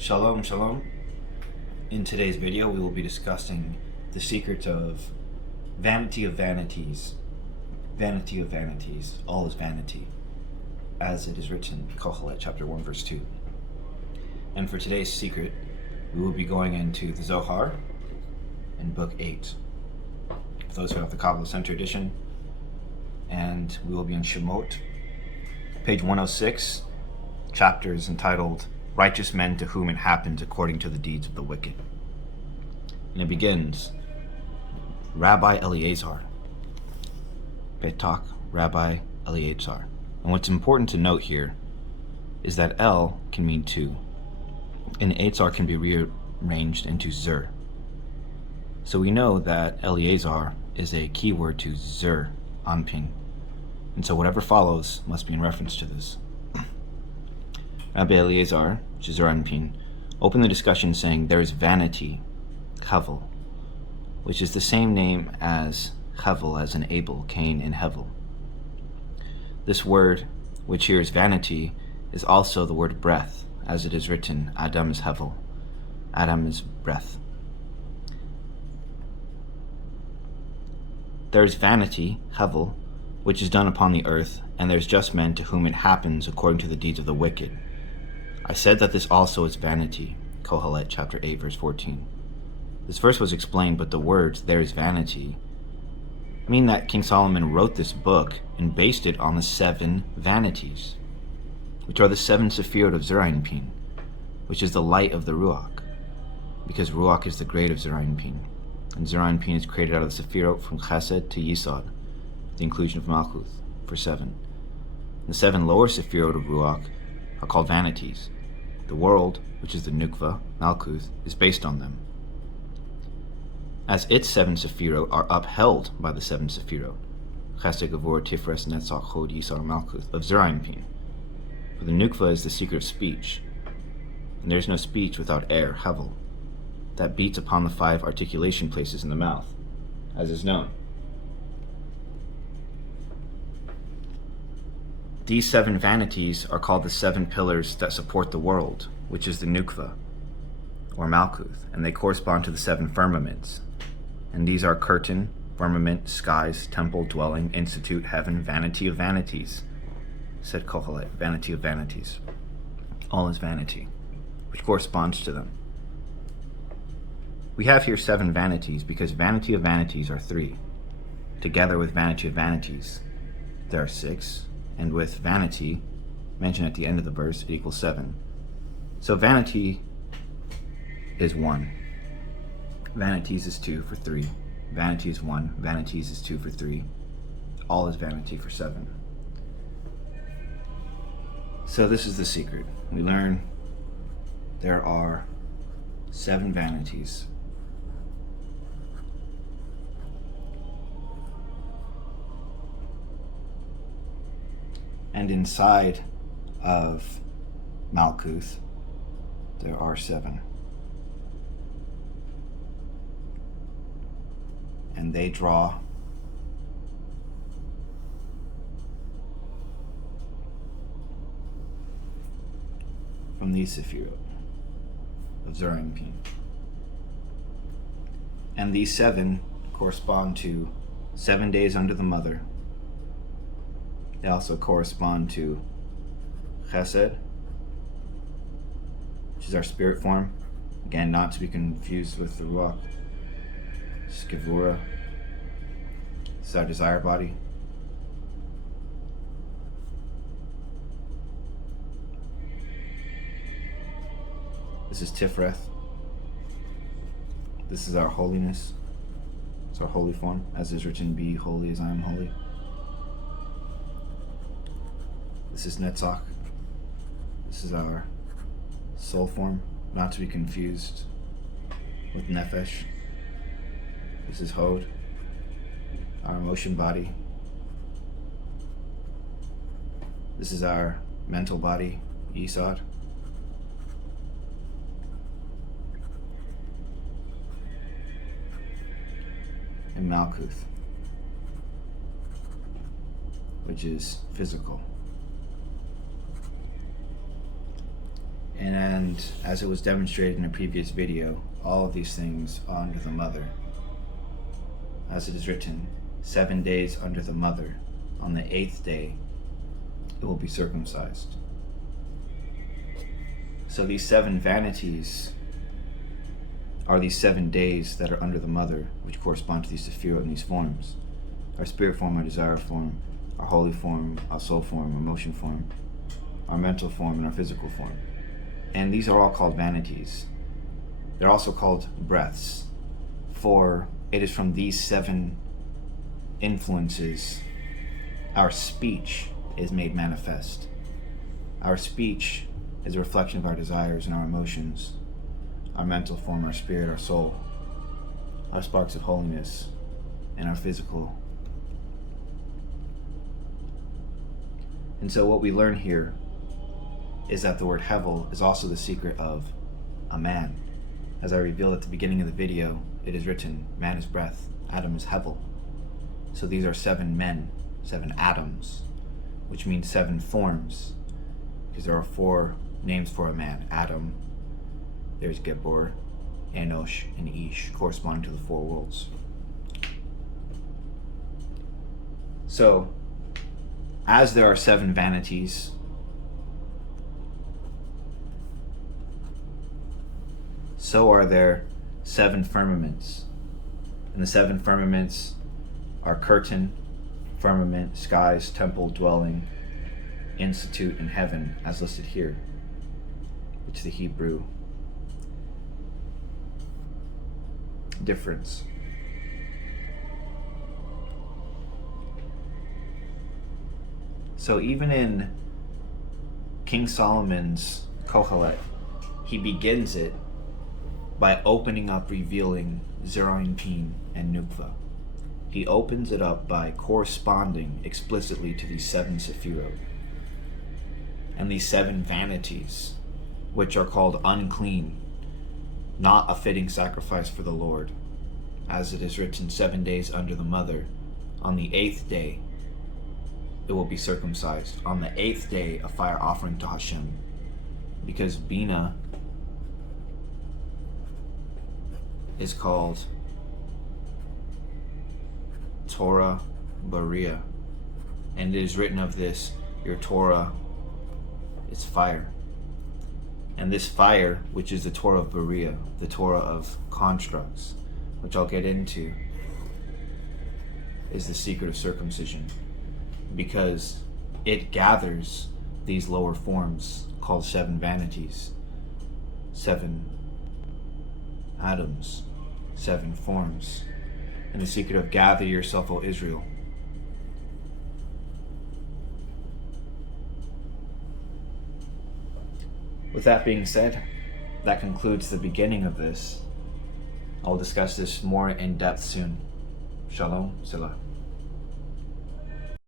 Shalom, shalom. In today's video, we will be discussing the secret of Vanity of Vanities. Vanity of Vanities, all is vanity, as it is written in Kohelet chapter 1, verse 2. And for today's secret, we will be going into the Zohar in book 8. For those who have the Kabbalah Center edition, and we will be in Shemot, page 106, chapters entitled Righteous Men to Whom It Happens According to the Deeds of the Wicked. And it begins, Rabbi Eleazar. Betak, Rabbi Eleazar. And what's important to note here is that El can mean two, and Azar can be rearranged into Zer. So we know that Eleazar is a keyword to Zer Anpin, and so whatever follows must be in reference to this. Rabbi Eleazar, Zer Anpin, opened the discussion saying there is vanity, Hevel, which is the same name as Hevel as in Abel, Cain, and Hevel. This word, which here is vanity, is also the word breath, as it is written, Adam is Hevel, Adam is breath. There is vanity, Hevel, which is done upon the earth, and there is just men to whom it happens according to the deeds of the wicked. I said that this also is vanity, Kohelet chapter 8, verse 14. This verse was explained, but the words, there is vanity, mean that King Solomon wrote this book and based it on the 7 vanities, which are the 7 Sephirot of Zerayinpin, which is the light of the Ruach, because Ruach is the grade of Zerayinpin, and Zerayinpin is created out of the Sephirot from Chesed to Yisod, the inclusion of Malkuth, for 7. The 7 lower Sephirot of Ruach are called vanities. The world, which is the Nukva, Malkuth, is based on them, as its 7 Sephirot are upheld by the 7 Sephirot, Chesed, Gevurah, Tiferet, Netzach, Hod, Yisod, Malkuth, of Zerayinpin. For the Nukva is the secret of speech, and there is no speech without air, Hevel, that beats upon the 5 articulation places in the mouth, as is known. These 7 vanities are called the 7 pillars that support the world, which is the Nukva, or Malkuth, and they correspond to the 7 firmaments. And these are curtain, firmament, skies, temple, dwelling, institute, heaven, vanity of vanities, said Kohelet, vanity of vanities. All is vanity, which corresponds to them. We have here 7 vanities because vanity of vanities are 3. Together with vanity of vanities, there are 6, and with vanity, mentioned at the end of the verse, it equals 7. So vanity is 1. Vanities is 2 for 3. Vanity is 1. Vanities is 2 for 3. All is vanity for 7. So this is the secret. We learn there are 7 vanities. And inside of Malkuth, there are 7. And they draw from these Sephirot of Zerayinpin. And these 7 correspond to 7 days under the mother. They also correspond to Chesed, which is our spirit form. Again, not to be confused with the Ruach. Gevurah, this is our desire body. This is Tiferet. This is our holiness. It's our holy form, as is written, be holy as I am holy. This is Netzach. This is our soul form, not to be confused with Nefesh. This is Hod, our emotion body. This is our mental body, Yisod. And Malkuth, which is physical. And as it was demonstrated in a previous video, all of these things are under the mother. As it is written, 7 days under the mother, on the 8th day it will be circumcised. So these 7 vanities are these 7 days that are under the mother, which correspond to these sephirot in these forms. Our spirit form, our desire form, our holy form, our soul form, our motion form, our mental form, and our physical form. And these are all called vanities. They're also called breaths, for it is from these 7 influences our speech is made manifest. Our speech is a reflection of our desires and our emotions, our mental form, our spirit, our soul, our sparks of holiness, and our physical. And so what we learn here is that the word hevel is also the secret of a man. As I revealed at the beginning of the video, it is written, man is breath, Adam is hevel. So these are 7 men, 7 atoms, which means 7 forms, because there are 4 names for a man. Adam, there's Gebor, Enosh, and Ish, corresponding to the 4 worlds. So, as there are 7 vanities, so are there 7 firmaments. And the 7 firmaments are curtain, firmament, skies, temple, dwelling, institute, and heaven, as listed here, which is the Hebrew difference. So even in King Solomon's Kohelet, he begins it by opening up, revealing Zeranpin and Nukva. He opens it up by corresponding explicitly to these 7 sephirot and these 7 vanities, which are called unclean, not a fitting sacrifice for the Lord. As it is written, 7 days under the mother, on the 8th day it will be circumcised. On the 8th day, a fire offering to Hashem, because Bina is called Torah Bariah, and it is written of this, your Torah is fire. And this fire, which is the Torah of Bariah, the Torah of constructs, which I'll get into, is the secret of circumcision, because it gathers these lower forms called 7 vanities, 7 atoms, 7 forms, and the secret of gather yourself, O Israel. With that being said, that concludes the beginning of this. I'll discuss this more in depth soon. Shalom, Selah.